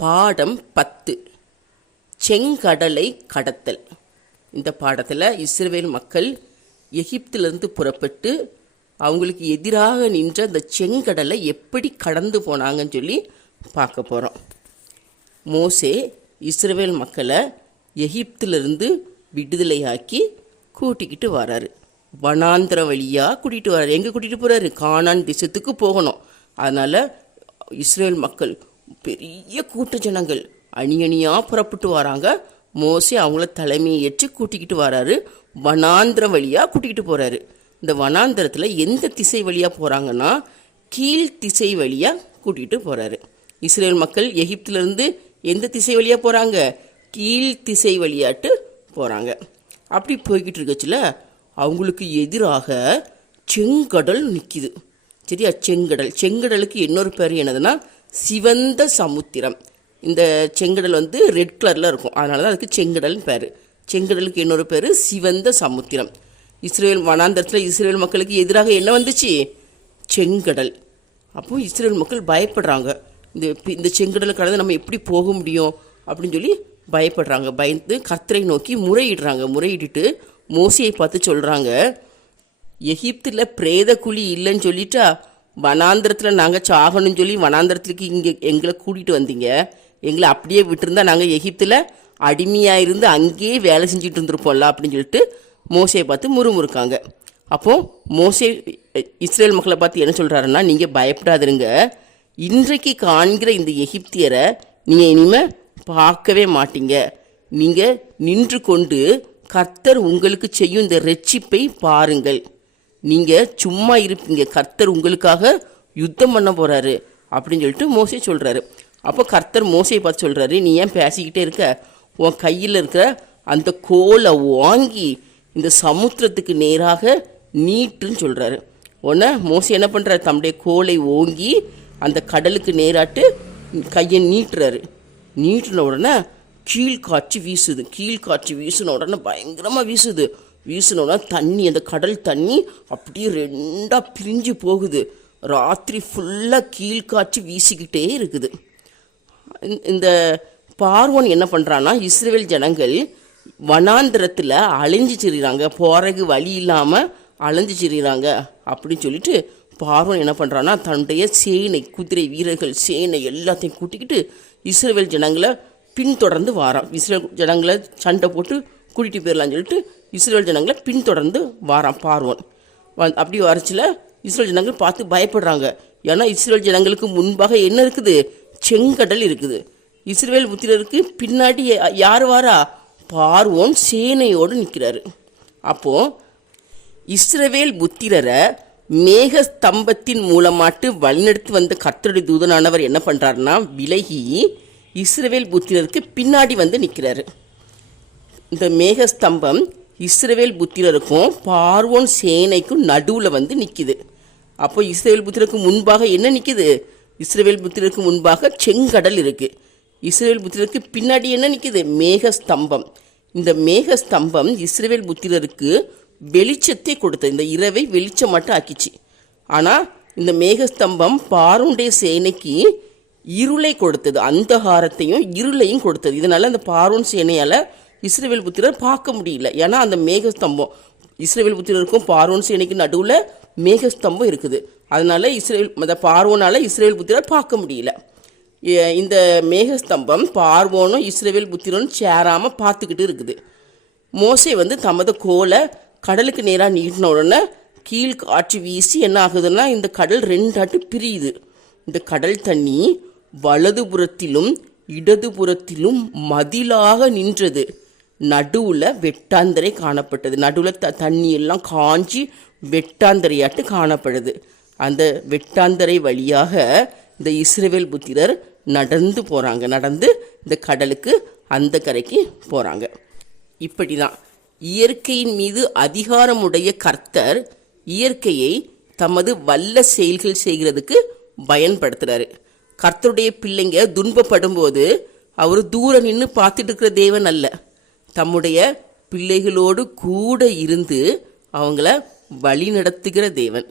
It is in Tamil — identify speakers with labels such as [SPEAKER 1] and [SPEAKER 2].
[SPEAKER 1] பாடம் பத்து. செங்கடலை கடத்தல். இந்த பாடத்தில் இஸ்ரேல் மக்கள் எகிப்திலிருந்து புறப்பட்டு அவங்களுக்கு எதிராக நின்ற அந்த செங்கடலை எப்படி கடந்து போனாங்கன்னு சொல்லி பார்க்க போகிறோம் மோசே இஸ்ரேல் மக்களை எகிப்திலிருந்து விடுதலையாக்கி கூட்டிக்கிட்டு வராரு. வனாந்திர வழியாக கூட்டிகிட்டு வராரு. எங்கே கூட்டிகிட்டு போகிறாரு காணான் திசத்துக்கு போகணும். அதனால் இஸ்ரேல் மக்கள் பெரிய கூட்ட ஜனங்கள். அணி அணியாக புறப்பட்டு வராங்க. மோசி அவங்கள தலைமையை ஏற்றி கூட்டிக்கிட்டு வராரு. வனாந்திர வழியாக கூட்டிக்கிட்டு போகிறாரு இந்த வனாந்திரத்தில் எந்த திசை வழியாக போகிறாங்கன்னா கீழ் திசை வழியாக கூட்டிகிட்டு போகிறாரு இஸ்ரேல் மக்கள் எகிப்திலேருந்து எந்த திசை வழியாக போகிறாங்க கீழ் திசை வழியாட்டு போகிறாங்க அப்படி போய்கிட்டு இருக்கச்சுல அவங்களுக்கு எதிராக செங்கடல் நிற்கிது சரியா? செங்கடல். செங்கடலுக்கு இன்னொரு பேர் என்னதுன்னா சிவந்த சமுத்திரம். இந்த செங்கடல் வந்து ரெட் கலரில் இருக்கும். அதனால தான் அதுக்கு செங்கடல்னு பேர். செங்கடலுக்கு இன்னொரு பேர் சிவந்த சமுத்திரம். இஸ்ரேல் வனாந்தரத்தில் இஸ்ரேல் மக்களுக்கு எதிராக என்ன வந்துச்சு? செங்கடல். அப்போ இஸ்ரேல் மக்கள் பயப்படுறாங்க. இந்த இந்த செங்கடலை கடந்து நம்ம எப்படி போக முடியும்? அப்படின்னு சொல்லி பயப்படுறாங்க. பயந்து கர்த்தரை நோக்கி முறையிடுறாங்க. முறையிட்டுட்டு மோசியை பார்த்து சொல்கிறாங்க எகிப்தில் பிரேத குழி இல்லைன்னு சொல்லிட்டா வனாந்திரத்தில் நாங்கள் சாகணும்னு சொல்லி வனாந்திரத்துக்கு இங்கே எங்களை கூட்டிகிட்டு வந்தீங்க. எங்களை அப்படியே விட்டுருந்தா நாங்கள் எகிப்தில் அடிமையாக இருந்து அங்கேயே வேலை செஞ்சுட்டு இருந்திருப்போம்ல அப்படின்னு சொல்லிட்டு மோசையை பார்த்து முறுமுறுக்காங்க. அப்போது மோசே இஸ்ரேல் மக்களை பார்த்து என்ன சொல்கிறாருன்னா நீங்கள் பயப்படாதிருங்க. இன்றைக்கு காண்கிற இந்த எகிப்தியரை நீங்கள் இனிமேல் பார்க்கவே மாட்டீங்க. நீங்கள் நின்று கொண்டு கர்த்தர் உங்களுக்கு செய்யும் இந்த ரெட்சிப்பை பாருங்கள். நீங்கள் சும்மா இருப்பீங்க. கர்த்தர் உங்களுக்காக யுத்தம் பண்ண போகிறாரு அப்படின்னு சொல்லிட்டு மோசே சொல்கிறாரு அப்போ கர்த்தர் மோசையை பார்த்து சொல்கிறாரு நீ ஏன் பேசிக்கிட்டே இருக்க? உன் கையில் இருக்கிற அந்த கோலை வாங்கி இந்த சமுத்திரத்துக்கு நேராக நீட்டுன்னு சொல்கிறாரு உடனே மோசை என்ன பண்ணுறாரு தம்முடைய கோலை ஓங்கி அந்த கடலுக்கு நேராட்டு கையை நீட்டுறாரு. நீட்டின உடனே கீழ்காட்சி வீசுது. கீழ்காட்சி வீசின உடனே பயங்கரமாக வீசுது. வீசின தண்ணி அந்த கடல் தண்ணி அப்படியே ரெண்டாக பிரிஞ்சு போகுது. ராத்திரி ஃபுல்லாக கீழ்காட்சி வீசிக்கிட்டே இருக்குது. இந்த- இந்த பார்வோன் என்ன பண்ணுறான்னா இஸ்ரேல் ஜனங்கள் வனாந்திரத்தில் அலைஞ்சு திரிகிறாங்க போகிறக்கு வழி இல்லாமல் அலைஞ்சு திரிகிறாங்க அப்படின்னு சொல்லிட்டு பார்வன் என்ன பண்ணுறான்னா தன்னுடைய சேனை குதிரை வீரர்கள் சேனை எல்லாத்தையும் கூட்டிக்கிட்டு இஸ்ரேல் ஜனங்களை பின்தொடர்ந்து வாரான். இஸ்ரேல் ஜனங்களை சண்டை போட்டு கூட்டிகிட்டு போயிடலாம்னு சொல்லிட்டு இஸ்ரேல் ஜனங்களை பின்தொடர்ந்து வாரான் பார்வன். வந் அப்படி வரச்சில் இஸ்ரேல் ஜனங்கள் பார்த்து பயப்படுறாங்க. ஏன்னா இஸ்ரேல் ஜனங்களுக்கு முன்பாக என்ன இருக்குது? செங்கடல் இருக்குது. இஸ்ரேல் புத்திரருக்கு பின்னாடி யார் வாரா? பார்வோன் சேனையோடு நிற்கிறாரு. அப்போது இஸ்ரவேல் புத்திரரை மேக ஸ்தம்பத்தின் மூலமாட்டு வழிநடத்தி வந்த கர்த்தருடைய தூதனானவர் என்ன பண்ணுறாருன்னா விலகி இஸ்ரவேல் புத்திரருக்கு பின்னாடி வந்து நிற்கிறாரு. இந்த மேகஸ்தம்பம் இஸ்ரவேல் புத்திரருக்கும் பார்வோன் சேனைக்கும் நடுவில் வந்து நிற்கிது அப்போ இஸ்ரேல் புத்திரருக்கு முன்பாக என்ன நிற்கிது இஸ்ரேல் புத்திரருக்கு முன்பாக செங்கடல் இருக்குது இஸ்ரேல் புத்திரருக்கு பின்னாடி என்ன நிற்கிது மேகஸ்தம்பம். இந்த மேகஸ்தம்பம் இஸ்ரேல் புத்திரருக்கு வெளிச்சத்தை கொடுத்தது. இந்த இரவை வெளிச்சம் மட்டும் ஆக்கிச்சு. ஆனால் இந்த மேகஸ்தம்பம் பார்வோனுடைய சேனைக்கு இருளை கொடுத்தது. அந்தகாரத்தையும் இருளையும் கொடுத்தது. இதனால் அந்த பாரூன் சேனையால் இஸ்ரேவேல் புத்திரர் பார்க்க முடியல. ஏன்னா அந்த மேகஸ்தம்பம் இஸ்ரேவேல் புத்திரருக்கும் பார்வோன் சேனைக்கு நடுவில் மேகஸ்தம்பம் இருக்குது. அதனால் இஸ்ரேல் அந்த பார்வோனால் இஸ்ரேல் புத்திரர் பார்க்க முடியல. இந்த மேகஸ்தம்பம் பார்வோனும் இஸ்ரேவேல் புத்திரனும் சேராமல் பார்த்துக்கிட்டு இருக்குது. மோசை வந்து தமது கோலை கடலுக்கு நேராக நீட்டின உடனே கீழ் காற்று வீசி என்ன ஆகுதுன்னா இந்த கடல் ரெண்டாட்டு பிரியுது. இந்த கடல் தண்ணி வலதுபுறத்திலும் இடதுபுறத்திலும் மதிலாக நின்றது. நடுவில் வெட்டாந்தரை காணப்பட்டது. நடுவில் த தண்ணி எல்லாம் காஞ்சி வெட்டாந்தரையாட்டு காணப்படுது. அந்த வெட்டாந்தரை வழியாக இந்த இஸ்ரவேல் புத்திரர் நடந்து போகிறாங்க நடந்து இந்த கடலுக்கு அந்த கரைக்கு போகிறாங்க இப்படி தான் இயற்கையின் மீது அதிகாரமுடைய கர்த்தர் இயற்கையை தமது வல்ல செயல்கள் செய்கிறதுக்கு பயன்படுத்துறாரு. கர்த்தருடைய பிள்ளைங்க துன்பப்படும் போது அவர் தூரம் நின்று பார்த்துட்டு இருக்கிற தேவன் அல்ல. தம்முடைய பிள்ளைகளோடு கூட இருந்து அவங்கள வழி நடத்துகிற தேவன்.